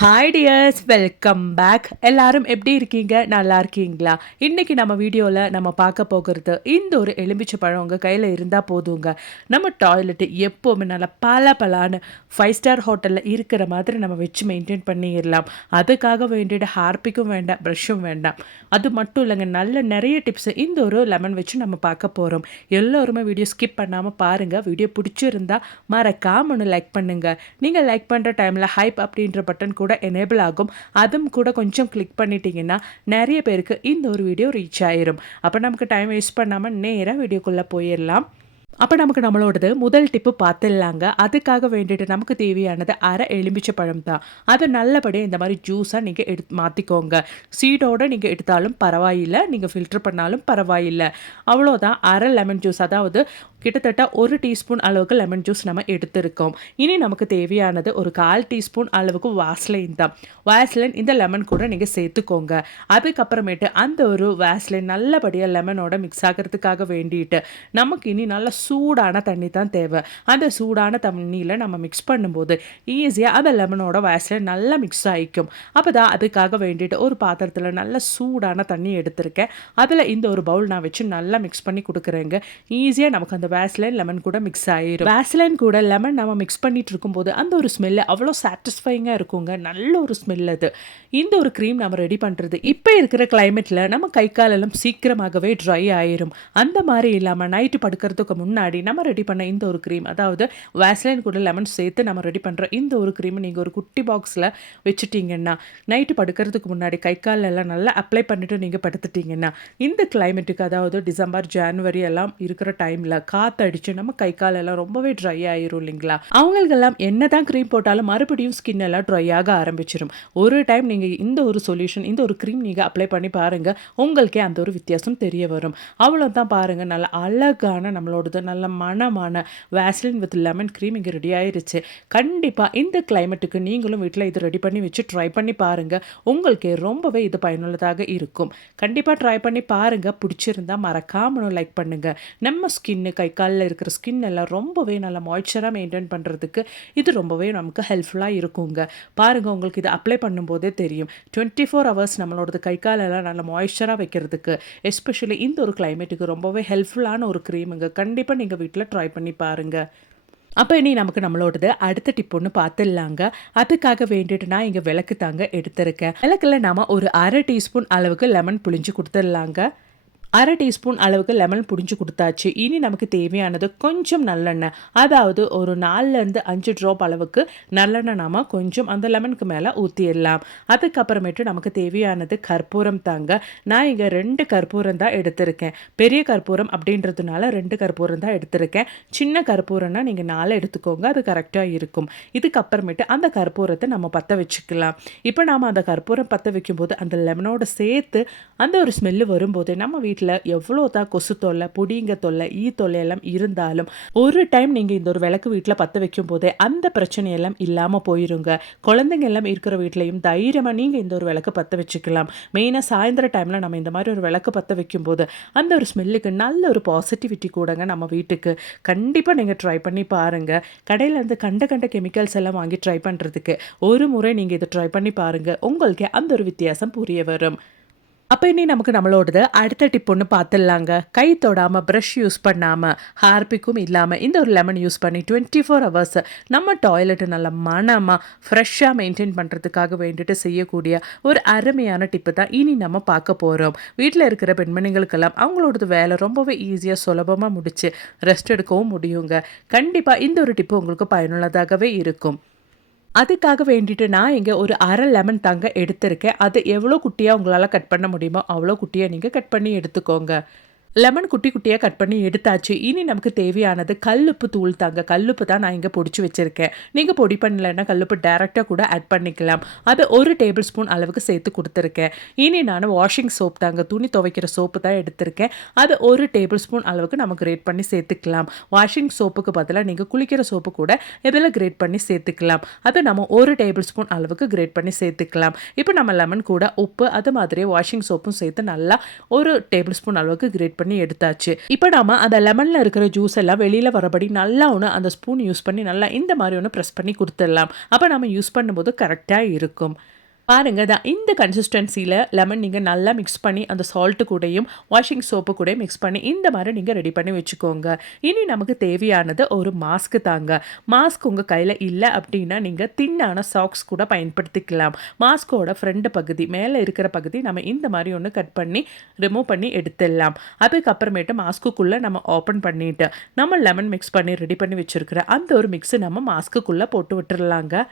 Hi tears welcome back எல்லாரும் எப்படி இருக்கீங்க? நல்லா இருக்கீங்களா? இன்றைக்கி நம்ம வீடியோவில் நம்ம பார்க்க போகிறது இந்த ஒரு எலும்பிச்சை பழம் உங்கள் கையில் இருந்தால் போதுங்க. நம்ம டாய்லெட்டு எப்போவுமே நல்லா பல பலான்னு ஃபைவ் ஸ்டார் ஹோட்டலில் இருக்கிற மாதிரி நம்ம வச்சு மெயின்டைன் பண்ணிடலாம். அதுக்காக வேண்டிய ஹார்பிக்கும் வேண்டாம் ப்ரஷ்ஷும் வேண்டாம். அது மட்டும் இல்லைங்க நல்ல நிறைய டிப்ஸ் இந்த ஒரு லெமன் வச்சு நம்ம பார்க்க போகிறோம் எல்லோருமே வீடியோ ஸ்கிப் பண்ணாமல் பாருங்கள் வீடியோ பிடிச்சிருந்தா மறக்காம ஒன்று லைக் பண்ணுங்கள் நீங்கள் லைக் பண்ணுற டைமில் ஹைப் அப்படின்ற பட்டன் கூட கூட எனேபிள் ஆகும். அதுவும் கூட கொஞ்சம் கிளிக் பண்ணிட்டீங்கன்னா நிறைய பேருக்கு இந்த ஒரு வீடியோ ரீச் ஆயிரும். அப்போ நமக்கு டைம் வேஸ்ட் பண்ணாமல் நேராக வீடியோக்குள்ளே போயிடலாம் அப்போ நமக்கு நம்மளோடது முதல் டிப்பு பார்த்துடலாங்க. அதுக்காக வேண்டிட்டு நமக்கு தேவையானது அரை எலுமிச்சை பழம் தான். அது நல்லபடியாக இந்த மாதிரி ஜூஸாக நீங்கள் எடுத்து மாற்றிக்கோங்க சீடோடு நீங்கள் எடுத்தாலும் பரவாயில்லை. நீங்கள் ஃபில்டர் பண்ணாலும் பரவாயில்லை. அவ்வளோதான். அரை லெமன் ஜூஸ் அதாவது கிட்டத்தட்ட ஒரு டீஸ்பூன் அளவுக்கு லெமன் ஜூஸ் நம்ம எடுத்திருக்கோம். இனி நமக்கு தேவையானது ஒரு கால் டீஸ்பூன் அளவுக்கு வாஸ்லைன் தான். வாஸ்லைன் இந்த லெமன் கூட நீங்கள் சேர்த்துக்கோங்க. அதுக்கப்புறமேட்டு அந்த ஒரு வாஸ்லைன் நல்லபடியாக லெமனோட மிக்ஸ் ஆகிறதுக்காக வேண்டிட்டு நமக்கு இனி நல்ல சூடான தண்ணி தான் தேவை. அந்த சூடான தண்ணியில் நம்ம மிக்ஸ் பண்ணும்போது ஈஸியாக அந்த லெமனோட வயசில் நல்லா மிக்ஸ் ஆகிக்கும் அப்போ தான் அதுக்காக வேண்டிட்டு ஒரு பாத்திரத்தில் நல்ல சூடான தண்ணி எடுத்திருக்கேன். அதில் இந்த ஒரு பவுல் நான் வச்சு நல்லா மிக்ஸ் பண்ணி கொடுக்குறேங்க. ஈஸியாக நமக்கு அந்த வேஸ்லைன் லெமன் கூட மிக்ஸ் ஆகிரும் வேஸ்லைன் கூட லெமன் நம்ம மிக்ஸ் பண்ணிட்டு இருக்கும்போது அந்த ஒரு ஸ்மெல்லு அவ்வளோ சாட்டிஸ்ஃபைங்காக இருக்குங்க. நல்ல ஒரு ஸ்மெல் அது. இந்த ஒரு க்ரீம் நம்ம ரெடி பண்ணுறது இப்போ இருக்கிற கிளைமேட்டில் நம்ம கை காலெல்லாம் சீக்கிரமாகவே ட்ரை ஆயிரும். அந்த மாதிரி இல்லாமல் நைட்டு படுக்கிறதுக்கு முன்னாடி முன்னாடி நம்ம ரெடி பண்ண இந்த ஒரு க்ரீம் அதாவது வேஸ்லைன் கூட லெமன் சேர்த்து நம்ம ரெடி பண்ணுற இந்த ஒரு க்ரீம் நீங்கள் ஒரு குட்டி பாக்ஸில் வச்சுட்டிங்கன்னா நைட்டு படுக்கிறதுக்கு முன்னாடி கை காலெல்லாம் நல்லா அப்ளை பண்ணிவிட்டு நீங்கள் படுத்துட்டிங்கன்னா இந்த கிளைமேட்டுக்கு அதாவது டிசம்பர் ஜான்வரி எல்லாம் இருக்கிற டைமில் காற்றடிச்சு நம்ம கை கால் எல்லாம் ரொம்பவே ட்ரை ஆயிரும் இல்லைங்களா? அவங்களுக்கெல்லாம் என்ன தான் க்ரீம் போட்டாலும் மறுபடியும் ஸ்கின் எல்லாம் ட்ரை ஆக ஆரம்பிச்சிடும் ஒரு டைம் நீங்கள் இந்த ஒரு சொல்யூஷன் இந்த ஒரு க்ரீம் நீங்கள் அப்ளை பண்ணி பாருங்கள் உங்களுக்கே அந்த ஒரு வித்தியாசம் தெரிய வரும். அவ்வளோ தான் பாருங்கள் நல்ல அழகான நம்மளோடது நல்ல மனமான வேஸ்லின் வித் லெமன் க்ரீம் இங்கே ரெடி ஆயிருச்சு. கண்டிப்பாக இந்த கிளைமேட்டுக்கு நீங்களும் வீட்டில் இது ரெடி பண்ணி வச்சு ட்ரை பண்ணி பாருங்கள் உங்களுக்கே ரொம்பவே இது பயனுள்ளதாக இருக்கும். கண்டிப்பாக ட்ரை பண்ணி பாருங்கள் பிடிச்சிருந்தா மறக்காமலும் லைக் பண்ணுங்கள் நம்ம ஸ்கின்னு கை காலில் இருக்கிற ஸ்கின் எல்லாம் ரொம்பவே நல்லா மாய்ச்சராக மெயின்டைன் பண்ணுறதுக்கு இது ரொம்பவே நமக்கு ஹெல்ப்ஃபுல்லாக இருக்குங்க. பாருங்கள் உங்களுக்கு இது அப்ளை பண்ணும்போதே தெரியும். டுவெண்ட்டி ஃபோர் ஹவர்ஸ் நம்மளோடது கை காலெல்லாம் நல்லா மாய்ச்சராக வைக்கிறதுக்கு எஸ்பெஷலி இந்த ஒரு கிளைமேட்டுக்கு ரொம்பவே ஹெல்ப்ஃபுல்லான ஒரு க்ரீமுங்க கண்டிப்பாக நீங்கள் வீட்டில் ட்ரை பண்ணி பாருங்கள் அப்போ இனி நமக்கு நம்மளோடது அடுத்த டிப் ஒன்று பார்த்துடலாங்க அதுக்காக வேண்டிட்டு நான் இங்கே விளக்கு தாங்க எடுத்திருக்கேன். விளக்கில் நாம் ஒரு அரை டீஸ்பூன் அளவுக்கு லெமன் புளிஞ்சு கொடுத்துடலாங்க. அரை டீஸ்பூன் அளவுக்கு லெமன் புடிஞ்சு கொடுத்தாச்சு. இனி நமக்கு தேவையானது கொஞ்சம் நல்லெண்ணெய். அதாவது ஒரு நாலுலேருந்து அஞ்சு ட்ராப் அளவுக்கு நல்லெண்ணெய் நாம் கொஞ்சம் அந்த லெமனுக்கு மேலே ஊற்றிடலாம் அதுக்கப்புறமேட்டு நமக்கு தேவையானது கற்பூரம் தாங்க. நான் இங்கே ரெண்டு கற்பூரம் தான் எடுத்திருக்கேன். பெரிய கற்பூரம் அப்படின்றதுனால ரெண்டு கற்பூரம் தான் எடுத்திருக்கேன். சின்ன கற்பூரம்னா நீங்கள் நாலு எடுத்துக்கோங்க அது கரெக்டாக இருக்கும். இதுக்கப்புறமேட்டு அந்த கற்பூரத்தை நம்ம பற்ற வச்சுக்கலாம். இப்போ நாம் அந்த கற்பூரம் பற்ற வைக்கும்போது அந்த லெமனோட சேர்த்து அந்த ஒரு ஸ்மெல்லு வரும்போது நம்ம வீட்டில் வீட்டில் எவ்வளோ தான் கொசு தொல்லை பொடிங்க தொல்லை ஈ தொல்லை எல்லாம் இருந்தாலும் ஒரு டைம் நீங்கள் இந்த ஒரு விளக்கு வீட்டில் பற்ற வைக்கும் போதே அந்த பிரச்சனையெல்லாம் இல்லாமல் போயிருங்க. குழந்தைங்க எல்லாம் இருக்கிற வீட்லையும் தைரியமாக நீங்கள் இந்த ஒரு விளக்கு பற்ற வச்சுக்கலாம். மெயினாக சாயந்தர டைமில் நம்ம இந்த மாதிரி ஒரு விளக்கு பற்ற வைக்கும்போது அந்த ஒரு ஸ்மெல்லுக்கு நல்ல ஒரு பாசிட்டிவிட்டி கூடங்க நம்ம வீட்டுக்கு. கண்டிப்பாக நீங்கள் ட்ரை பண்ணி பாருங்கள் கடையிலேருந்து கண்ட கண்ட கெமிக்கல்ஸ் எல்லாம் வாங்கி ட்ரை பண்ணுறதுக்கு ஒரு முறை நீங்கள் இதை ட்ரை பண்ணி பாருங்கள் உங்களுக்கு அந்த ஒரு வித்தியாசம் புரிய வரும். அப்போ இனி நமக்கு நம்மளோடது அடுத்த டிப் ஒன்று பார்த்துடலாங்க கை தொடாமல் ப்ரஷ் யூஸ் பண்ணாமல் ஹார்பிக்கும் இல்லாமல் இந்த ஒரு லெமன் யூஸ் பண்ணி டுவெண்ட்டி ஃபோர் ஹவர்ஸ் நம்ம டாய்லெட்டு நல்ல மனமாக ஃப்ரெஷ்ஷாக மெயின்டைன் பண்ணுறதுக்காக வேண்டிட்டு செய்யக்கூடிய ஒரு அருமையான டிப்பு தான் இனி நம்ம பார்க்க போகிறோம் வீட்டில் இருக்கிற பெண்மணிகளுக்கெல்லாம் அவங்களோடது வேலை ரொம்பவே ஈஸியாக சுலபமாக முடிச்சு ரெஸ்ட் எடுக்கவும் முடியுங்க. கண்டிப்பாக இந்த ஒரு டிப்பு உங்களுக்கு பயனுள்ளதாகவே இருக்கும். அதுக்காக வேண்டிட்டு நான் இங்கே ஒரு அரை லெமன் தாங்க எடுத்திருக்கேன். அது எவ்வளோ குட்டியாக உங்களால் கட் பண்ண முடியுமோ அவ்வளோ குட்டியாக நீங்கள் கட் பண்ணி எடுத்துக்கோங்க. லெமன் குட்டி குட்டியாக கட் பண்ணி எடுத்தாச்சு. இனி நமக்கு தேவையானது கல்லுப்பு தூள் தாங்க. கல்லுப்பு தான் நான் இங்கே பொடிச்சு வச்சுருக்கேன். நீங்கள் பொடி பண்ணலைன்னா கல்லுப்பு டேரெக்டாக கூட ஆட் பண்ணிக்கலாம். அது ஒரு டேபிள் ஸ்பூன் அளவுக்கு சேர்த்து கொடுத்துருக்கேன். இனி நான் வாஷிங் சோப் தாங்க. துணி துவைக்கிற சோப்பு தான் எடுத்திருக்கேன். அது ஒரு டேபிள் ஸ்பூன் அளவுக்கு நம்ம கிரேட் பண்ணி சேர்த்துக்கலாம். வாஷிங் சோப்புக்கு பதிலாக நீங்கள் குளிக்கிற சோப்பு கூட இதில் கிரேட் பண்ணி சேர்த்துக்கலாம். அது நம்ம ஒரு டேபிள் ஸ்பூன் அளவுக்கு கிரேட் பண்ணி சேர்த்துக்கலாம். இப்போ நம்ம லெமன் கூட உப்பு அது மாதிரியே வாஷிங் சோப்பும் சேர்த்து நல்லா ஒரு டேபிள் ஸ்பூன் அளவுக்கு கிரேட் பண்ணி பண்ணி எடுத்தாச்சு. இப்போ நாம அந்த லெமனில் இருக்கிற ஜூஸ் எல்லாம் வெளியில் வரபடி நல்லா ஒன்று அந்த ஸ்பூன் யூஸ் பண்ணி நல்லா இந்த மாதிரி ஒன்று ப்ரெஸ் பண்ணி கொடுத்துடலாம். அப்போ நம்ம யூஸ் பண்ணும்போது கரெக்டாக இருக்கும். பாருங்கள் தான் இந்த கன்சிஸ்டன்சியில் லெமன் நீங்கள் நல்லா மிக்ஸ் பண்ணி அந்த சால்ட்டு கூடயும் வாஷிங் சோப்பு கூட மிக்ஸ் பண்ணி இந்த மாதிரி நீங்கள் ரெடி பண்ணி வச்சுக்கோங்க. இனி நமக்கு தேவையானது ஒரு மாஸ்க்கு தாங்க. மாஸ்க் உங்கள் கையில் இல்லை அப்படின்னா நீங்கள் தின்னான சாக்ஸ் கூட பயன்படுத்திக்கலாம். மாஸ்கோட ஃப்ரண்ட் பகுதி மேலே இருக்கிற பகுதி நம்ம இந்த மாதிரி ஒன்று கட் பண்ணி ரிமூவ் பண்ணி எடுத்துடலாம். அதுக்கப்புறமேட்டு மாஸ்க்குள்ளே நம்ம ஓப்பன் பண்ணிவிட்டு நம்ம லெமன் மிக்ஸ் பண்ணி ரெடி பண்ணி வச்சுருக்கிற அந்த ஒரு மிக்ஸு நம்ம மாஸ்க்குள்ளே போட்டு விட்டுடலாங்க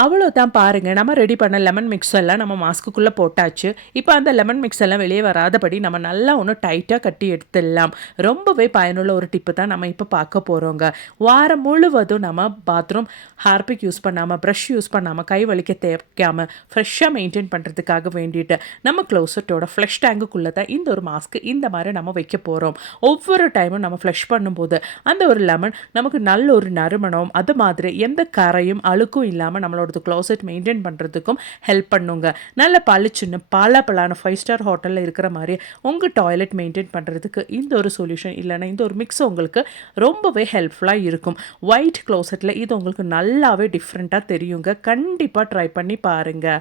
அவ்வளோதான் பாருங்கள் நம்ம ரெடி பண்ண லெமன் மிக்ஸ் எல்லாம் நம்ம மாஸ்க்குள்ளே போட்டாச்சு. இப்போ அந்த லெமன் மிக்ஸ் எல்லாம் வெளியே வராதபடி நம்ம நல்லா ஒன்று டைட்டாக கட்டி எடுத்துடலாம். ரொம்பவே பயனுள்ள ஒரு டிப்பு தான் நம்ம இப்போ பார்க்க போகிறோங்க வாரம் முழுவதும் நம்ம பாத்ரூம் ஹார்பிக் யூஸ் பண்ணாமல் ப்ரஷ் யூஸ் பண்ணாமல் கை வலிக்க தேவைக்காமல் ஃப்ரெஷ்ஷாக மெயின்டைன் பண்ணுறதுக்காக வேண்டிட்டு நம்ம க்ளோசட்டோட ஃப்ளஷ் டேங்குக்குள்ளே தான் இந்த ஒரு மாஸ்க்கு இந்த மாதிரி நம்ம வைக்க போகிறோம் ஒவ்வொரு டைமும் நம்ம ஃப்ளஷ் பண்ணும்போது அந்த ஒரு லெமன் நமக்கு நல்ல ஒரு நறுமணம் அது மாதிரி எந்த கரையும் அழுக்கும் இல்லாமல் நம்மளோட நம்மளோடது க்ளாசெட் மெயின்டைன் பண்ணுறதுக்கும் ஹெல்ப் பண்ணுங்க. நல்ல பளிச்சுன்னு பல பலான ஃபைவ் ஸ்டார் ஹோட்டலில் இருக்கிற மாதிரி உங்கள் டாய்லெட் மெயின்டைன் பண்ணுறதுக்கு இந்த ஒரு சொல்யூஷன் இல்லைனா இந்த ஒரு மிக்ஸ் உங்களுக்கு ரொம்பவே ஹெல்ப்ஃபுல்லாக இருக்கும். ஒயிட் க்ளோசெட்டில் இது உங்களுக்கு நல்லாவே டிஃப்ரெண்ட்டாக தெரியுங்க. கண்டிப்பாக ட்ரை பண்ணி பாருங்கள்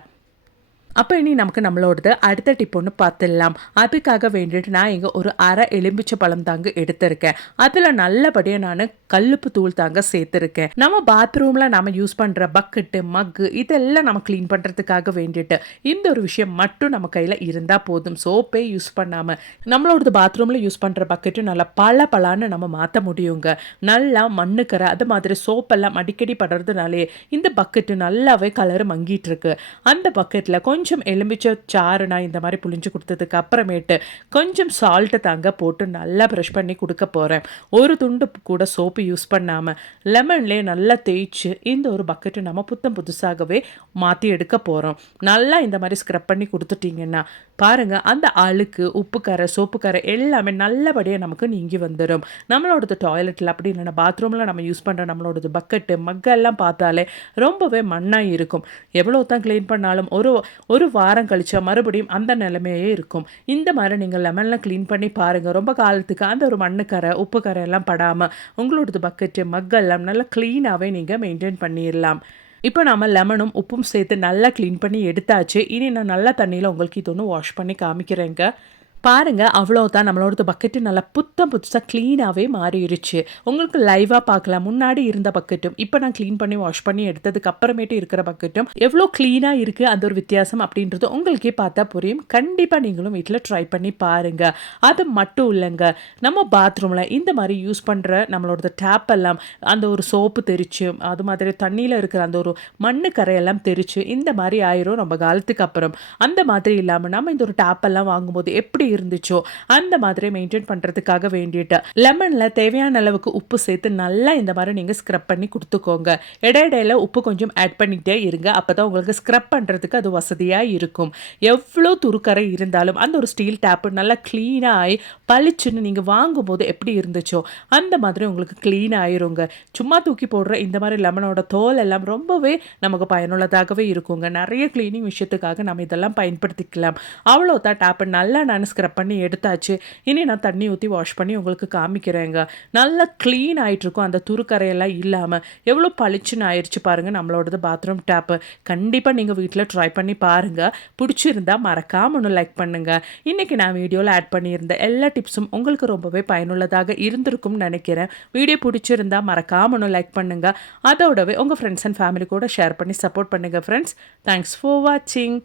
அப்போ இனி நமக்கு நம்மளோடது அடுத்த டிப் ஒன்று பார்த்துடலாம். அதுக்காக வேண்டிட்டு நான் இங்கே ஒரு அரை எலும்பிச்சை பழம் தாங்க எடுத்திருக்கேன். அதில் நல்லபடியாக நான் கல்லுப்பு தூள் தாங்க சேர்த்துருக்கேன். நம்ம பாத்ரூமில் நம்ம யூஸ் பண்ணுற பக்கெட்டு மக்கு இதெல்லாம் நம்ம க்ளீன் பண்ணுறதுக்காக வேண்டிட்டு இந்த ஒரு விஷயம் மட்டும் நம்ம கையில் இருந்தால் போதும். சோப்பே யூஸ் பண்ணாமல் நம்மளோடது பாத்ரூமில் யூஸ் பண்ணுற பக்கெட்டு நல்லா பல பலான்னு நம்ம மாற்ற முடியுங்க. நல்லா மண்ணுக்கரை அது மாதிரி சோப்பெல்லாம் அடிக்கடி படுறதுனாலே இந்த பக்கெட்டு நல்லாவே கலர் மங்கிட்டு இருக்கு. அந்த பக்கெட்டில் கொஞ்சம் கொஞ்சம் எலும்பிச்ச சாறு நான் இந்த மாதிரி புளிஞ்சு கொடுத்ததுக்கு அப்புறமேட்டு கொஞ்சம் சால்ட்டு தாங்க போட்டு நல்லா ப்ரஷ் பண்ணி கொடுக்க போகிறேன் ஒரு துண்டு கூட சோப்பு யூஸ் பண்ணாமல் லெமன்லேயே நல்லா தேய்ச்சி இந்த ஒரு பக்கெட்டு நம்ம புத்தம் புதுசாகவே மாற்றி எடுக்க போகிறோம் நல்லா இந்த மாதிரி ஸ்க்ரப் பண்ணி கொடுத்துட்டிங்கன்னா பாருங்கள் அந்த அழுக்கு உப்பு கரை சோப்பு கரை எல்லாமே நல்லபடியாக நமக்கு நீங்கி வந்துடும் நம்மளோடது டாய்லெட்டில் அப்படி இல்லைன்னா பாத்ரூமில் நம்ம யூஸ் பண்ணுற நம்மளோடது பக்கெட்டு மக்கெல்லாம் பார்த்தாலே ரொம்பவே மண்ணாக இருக்கும். எவ்வளோ தான் க்ளீன் பண்ணாலும் ஒரு ஒரு வாரம் கழிச்சா மறுபடியும் அந்த நிலைமையே இருக்கும். இந்த மாதிரி நீங்கள் லெமன்லாம் க்ளீன் பண்ணி பாருங்கள் ரொம்ப காலத்துக்கு அந்த ஒரு மண்ணுக்கரை உப்பு கரை எல்லாம் படாமல் உங்களோடது பக்கெட்டு மக்கெல்லாம் நல்லா க்ளீனாகவே நீங்கள் மெயின்டைன் பண்ணிடலாம் இப்போ நாம் லெமனும் உப்பும் சேர்த்து நல்லா க்ளீன் பண்ணி எடுத்தாச்சு. இனி நான் நல்ல தண்ணியில் உங்களுக்கு இது ஒன்று வாஷ் பண்ணி காமிக்கிறேங்க. பாருங்கள் அவ்வளோதான் நம்மளோட பக்கெட்டு நல்லா புத்தம் புதுசாக க்ளீனாகவே மாறிடுச்சு உங்களுக்கு லைவாக பார்க்கலாம். முன்னாடி இருந்த பக்கெட்டும் இப்போ நான் க்ளீன் பண்ணி வாஷ் பண்ணி எடுத்ததுக்கு அப்புறமேட்டு இருக்கிற பக்கெட்டும் எவ்வளோ க்ளீனாக இருக்குது அந்த ஒரு வித்தியாசம் அப்படின்றது உங்களுக்கே பார்த்தா புரியும். கண்டிப்பாக நீங்களும் வீட்டில் ட்ரை பண்ணி பாருங்கள் அது மட்டும் இல்லைங்க நம்ம பாத்ரூமில் இந்த மாதிரி யூஸ் பண்ணுற நம்மளோட டேப் எல்லாம் அந்த ஒரு சோப்பு தெரிச்சு அது மாதிரி தண்ணியில் இருக்கிற அந்த ஒரு மண்ணு கரையெல்லாம் தெரிச்சு இந்த மாதிரி ஆயிரும் நம்ம காலத்துக்கு அப்புறம். அந்த மாதிரி இல்லாமல் நம்ம இந்த ஒரு டேப் எல்லாம் வாங்கும்போது எப்படி இருந்துச்சோ? அந்த மாதிரி மெயின்டைன் பண்ணுறதுக்காக வேண்டிட்டு. லெமனில் தேவையான அளவுக்கு உப்பு சேர்த்து நல்லா இந்த மாதிரி நீங்கள் ஸ்க்ரப் பண்ணி கொடுத்துக்கோங்க. இடையிடையில் உப்பு கொஞ்சம் ஆட் பண்ணிகிட்டே இருங்க. அப்போ தான் உங்களுக்கு ஸ்க்ரப் பண்ணுறதுக்கு அது வசதியாக இருக்கும். எவ்வளோ துருக்கரை இருந்தாலும் அந்த ஒரு ஸ்டீல் டேப்பு நல்லா க்ளீனாக ஆகி பளிச்சுன்னு நீங்கள் வாங்கும்போது எப்படி இருந்துச்சோ அந்த மாதிரி உங்களுக்கு க்ளீன் ஆயிருங்க. சும்மா தூக்கி போடுற இந்த மாதிரி லெமனோட தோல் எல்லாம் ரொம்பவே நமக்கு பயனுள்ளதாகவே இருக்குங்க. நிறைய க்ளீனிங் விஷயத்துக்காக நம்ம இதெல்லாம் பயன்படுத்திக்கலாம். அவ்வளோ தான் டேப்பு நல்லா நான் ஸ்க்ரப் பண்ணி எடுத்தாச்சு. இனி நான் தண்ணி ஊற்றி வாஷ் பண்ணி உங்களுக்கு காமிக்கிறேங்க. நல்லா க்ளீன் ஆகிட்ருக்கும் அந்த துருக்கரையெல்லாம் இல்லாமல் எவ்வளோ பளிச்சுன்னு ஆயிடுச்சு பாருங்கள் நம்மளோடது பாத்ரூம் டேப்பு கண்டிப்பாக நீங்கள் வீட்டில் ட்ரை பண்ணி பாருங்கள் பிடிச்சிருந்தா மறக்காமல் ஒன்று லைக் பண்ணுங்கள் இன்றைக்கி நான் வீடியோவில் ஆட் பண்ணியிருந்த எல்லா டிப்ஸும் உங்களுக்கு ரொம்பவே பயனுள்ளதாக இருந்திருக்கும்னு நினைக்கிறேன். வீடியோ பிடிச்சிருந்தா மறக்காமல் ஒன்று லைக் பண்ணுங்கள் அதோடவே உங்கள் ஃப்ரெண்ட்ஸ் அண்ட் ஃபேமிலி கூட ஷேர் பண்ணி சப்போர்ட் பண்ணுங்கள் ஃப்ரெண்ட்ஸ் தேங்க்ஸ் ஃபார் வாட்சிங்